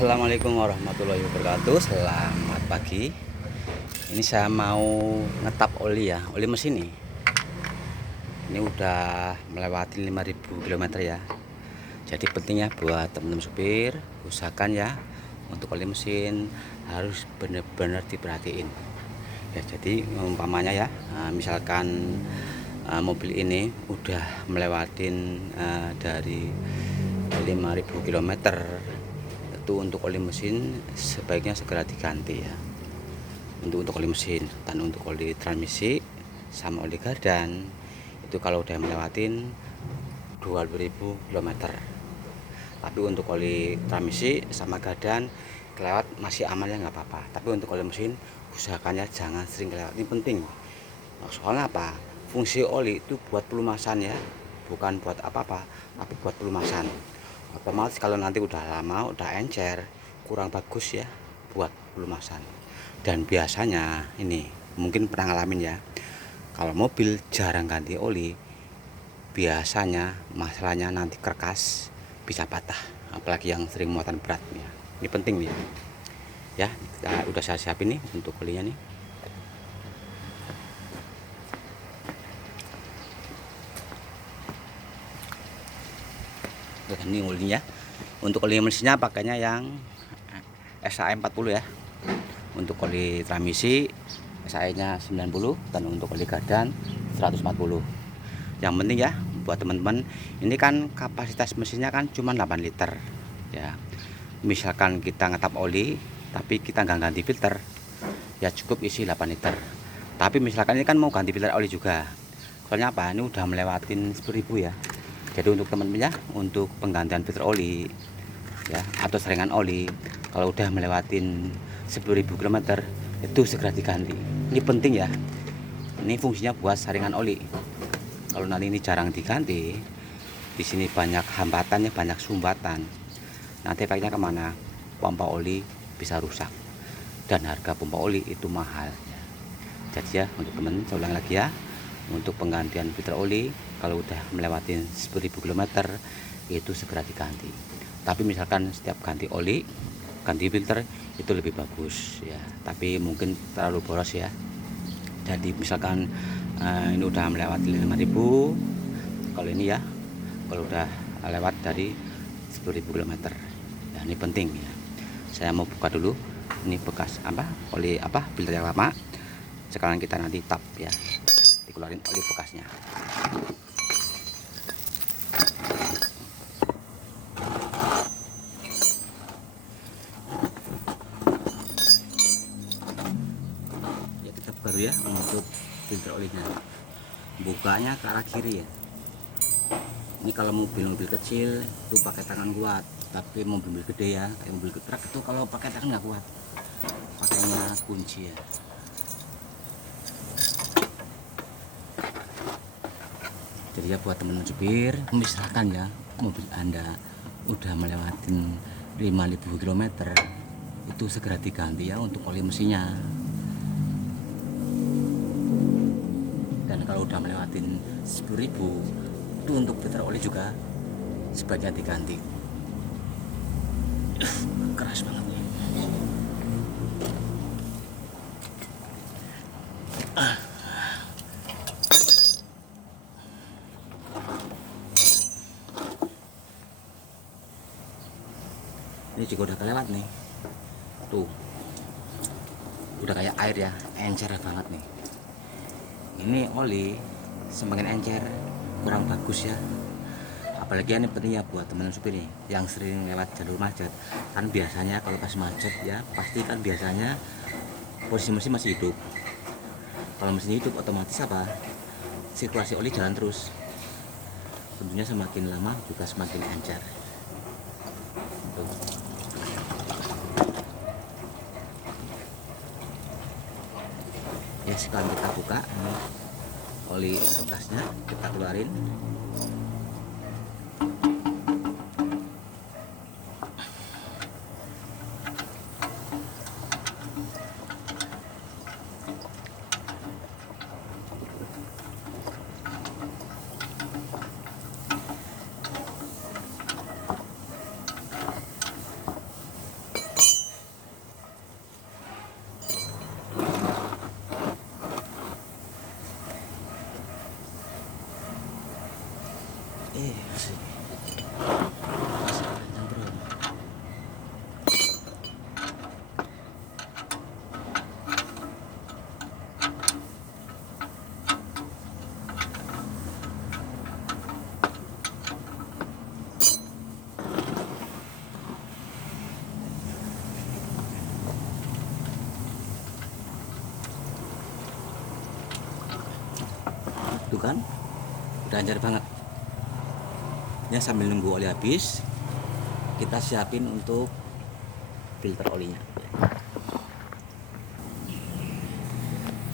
Assalamualaikum warahmatullahi wabarakatuh. Selamat pagi. Ini saya mau ngetap oli ya, oli mesin nih. Ini udah melewati 5.000 km ya. Jadi pentingnya buat teman-teman supir, usahakan ya untuk oli mesin harus benar-benar diperhatiin. Ya, jadi umpamanya ya, misalkan mobil ini udah melewatin dari 5.000 km, itu untuk oli mesin sebaiknya segera diganti ya. Untuk oli mesin, dan untuk oli transmisi sama oli gardan itu kalau udah melewatin 20.000 km. Tapi untuk oli transmisi sama gardan kelewat masih aman ya, nggak apa-apa. Tapi untuk oli mesin usahakannya jangan sering kelewat, ini penting. Soalnya apa? Fungsi oli itu buat pelumasan ya, bukan buat apa-apa, tapi buat pelumasan. Otomatis kalau nanti udah lama, udah encer, kurang bagus ya buat pelumasan. Dan biasanya ini mungkin pernah ngalamin ya, kalau mobil jarang ganti oli, biasanya masalahnya nanti kerkas bisa patah, apalagi yang sering muatan berat ya. Ini penting nih ya. Udah saya siapin nih untuk olinya nih. Ini olinya. Untuk oli mesinnya pakainya yang SAE 40 ya. Untuk oli transmisi SAE nya 90, dan untuk oli gardan 140. Yang penting ya buat teman-teman, ini kan kapasitas mesinnya kan cuma 8 liter ya. Misalkan kita ngetap oli tapi kita nggak ganti filter, ya cukup isi 8 liter. Tapi misalkan ini kan mau ganti filter oli juga, soalnya apa, ini udah melewatin 10.000 ya. Jadi untuk teman-teman ya, untuk penggantian filter oli ya atau saringan oli, kalau udah melewatin 10.000 km itu segera diganti. Ini penting ya. Ini fungsinya buat saringan oli. Kalau nanti ini jarang diganti, di sini banyak hambatannya, banyak sumbatan. Nanti efeknya kemana? Pompa oli bisa rusak, dan harga pompa oli itu mahal. Jadi ya untuk teman, saya ulang lagi ya, untuk penggantian filter oli kalau udah melewatin 10.000 km itu segera diganti. Tapi misalkan setiap ganti oli, ganti filter itu lebih bagus ya. Tapi mungkin terlalu boros ya. Jadi misalkan ini udah melewati 5.000, kalau ini ya, kalau udah lewat dari 10.000 km ya, ini penting ya. Saya mau buka dulu ini bekas apa, oli apa, filter yang lama. Sekarang kita nanti tap ya, dikeluarin oli bekasnya. Ya, kita buka dulu ya untuk filter olinya. Bukanya ke arah kiri ya. Ini kalau mobil-mobil kecil itu pakai tangan kuat, tapi mobil gede ya, kayak mobil truk itu kalau pakai tangan nggak kuat, pakainya kunci ya. Jadi ya buat teman-teman supir, misalkan ya mobil Anda udah melewatin 5.000 km itu segera diganti ya untuk oli mesinnya. Dan kalau udah melewatin 10.000 itu untuk filter oli juga sebaiknya diganti. Keras banget nih. Ini juga udah kelewat nih, tuh udah kayak air ya, encer banget nih. Ini oli semakin encer kurang bagus ya. Apalagi ini pentingnya buat teman-teman supir nih yang sering lewat jalur macet. Kan biasanya kalau pas macet ya, pasti kan biasanya posisi mesin masih hidup. Kalau mesin hidup otomatis apa, sirkulasi oli jalan terus. Tentunya semakin lama juga semakin encer. Tuh. Ya, sekarang kita buka oli bekasnya, kita keluarin. kan udah anjar banget ya. Sambil nunggu oli habis, kita siapin untuk filter olinya.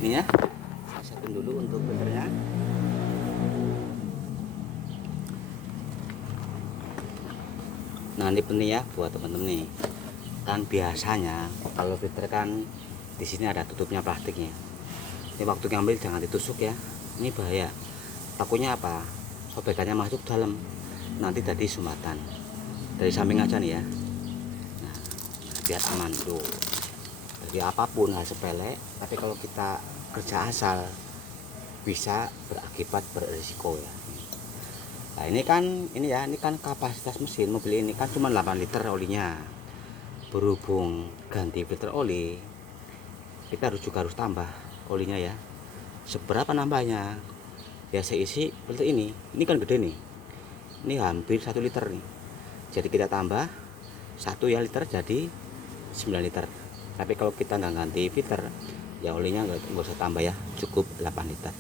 Ini ya, saya siapin dulu untuk filternya. Nah ini penting ya buat teman-teman nih, kan biasanya kalau filter kan di sini ada tutupnya plastiknya. Ini waktu ngambil jangan ditusuk ya, ini bahaya. Takutnya apa? Sobekannya masuk dalam, nanti jadi sumatan. Dari samping aja nih ya. Nah, biar aman tuh. Jadi apapun hal sepele, tapi kalau kita kerja asal bisa berakibat berisiko ya. Nah ini kan kapasitas mesin mobil ini kan cuma 8 liter olinya. Berhubung ganti filter oli, kita harus tambah olinya ya. Seberapa nambahnya? Ya seisi filter ini kan gede nih. Ini hampir 1 liter nih. Jadi kita tambah 1 ya liter jadi 9 liter. Tapi kalau kita nggak ganti filter, ya olinya nggak usah tambah ya, cukup 8 liter.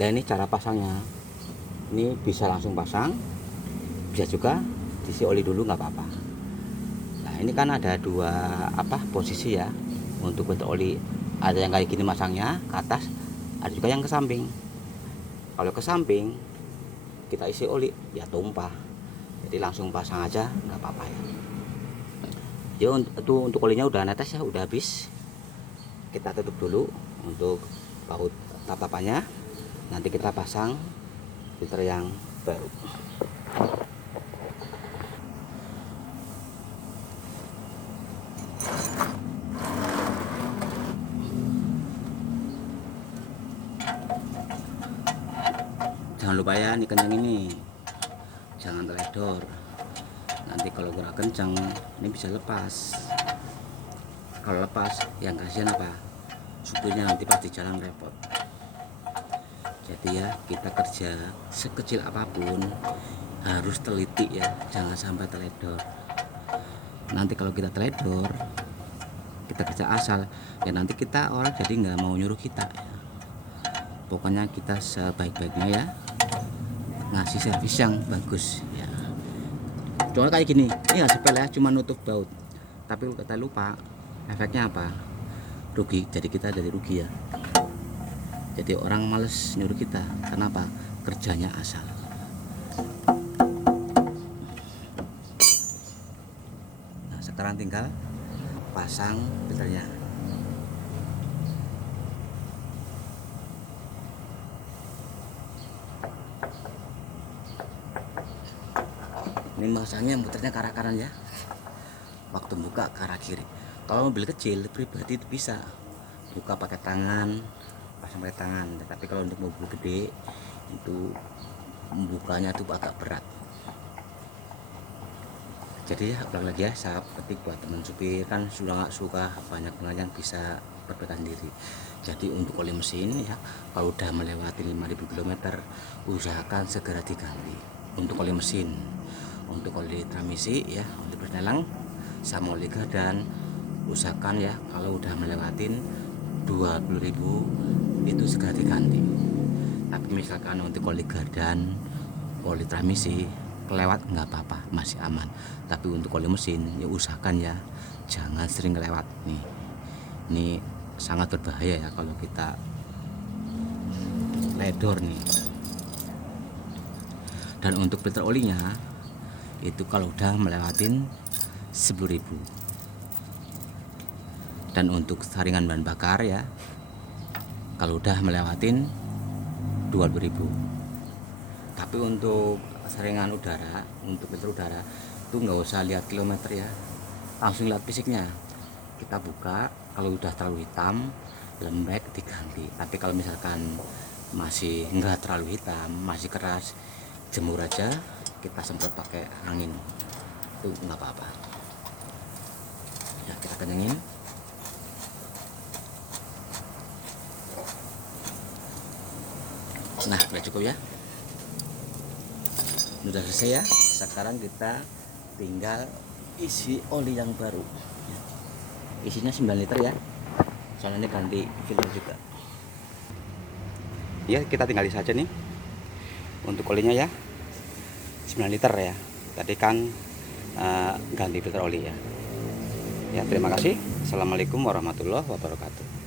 Nah ini cara pasangnya. Ini bisa langsung pasang, bisa juga diisi oli dulu nggak apa-apa. Nah ini kan ada dua posisi ya untuk filter oli. Ada yang kayak gini masangnya ke atas, ada juga yang ke samping. Kalau ke samping kita isi oli ya tumpah, jadi langsung pasang aja nggak apa-apa ya. Ya untuk olinya udah netes ya, udah habis. Kita tutup dulu untuk baut tatapannya. Nanti kita pasang filter yang baru. Jangan lupa ya, ini kencang ini jangan teledor. Nanti kalau gerak kencang ini bisa lepas. Kalau lepas yang kasihan apa? Supirnya nanti pasti jalan repot. Jadi ya kita kerja sekecil apapun harus teliti ya, jangan sampai teledor. Nanti kalau kita teledor, kita kerja asal ya, nanti kita orang jadi nggak mau nyuruh kita ya. Pokoknya kita sebaik-baiknya ya ngasih servis yang bagus ya. Contoh kayak gini, ini nggak sepele ya, cuma nutup baut, tapi kita lupa efeknya apa? Rugi. Jadi kita jadi rugi ya. Jadi orang males nyuruh kita. Kenapa? Kerjanya asal. Nah sekarang tinggal pasang filternya. Ini masangnya muternya ke arah kanan ya. Waktu buka ke arah kiri. Kalau mobil kecil pribadi itu bisa buka pakai tangan, pasang pakai tangan. Tapi kalau untuk mobil gede itu membukanya tuh agak berat. Jadi ya ulang lagi ya, saya petik buat teman supir kan sudah nggak suka banyak yang bisa perbaikan diri. Jadi untuk oli mesin ya, kalau udah melewati 5.000 km usahakan segera diganti. Untuk oli mesin, untuk oli transmisi ya, untuk bernelang sama oli gardan usahakan ya kalau udah melewatin 20.000 itu segera diganti. Tapi misalkan untuk oli gardan, oli transmisi kelewat nggak apa-apa, masih aman. Tapi untuk oli mesin ya usahakan ya jangan sering kelewat nih. Ini sangat berbahaya ya kalau kita ledor nih. Dan untuk filter olinya itu kalau udah melewatin 10.000. Dan untuk saringan bahan bakar ya kalau udah melewatin 20.000. Tapi untuk saringan udara, untuk filter udara itu nggak usah lihat kilometer ya, langsung lihat fisiknya. Kita buka, kalau udah terlalu hitam lembek diganti. Tapi kalau misalkan masih nggak terlalu hitam, masih keras, jemur aja, kita semprot pakai angin, itu nggak apa-apa ya. Kita kencengin. Nah udah cukup ya, udah selesai ya. Sekarang kita tinggal isi oli yang baru. Isinya 9 liter ya, soalnya ini ganti filter juga. Ya kita tinggal saja nih untuk olinya ya, 9 liter ya. Tadi kan ganti filter oli ya. Ya terima kasih. Assalamualaikum warahmatullahi wabarakatuh.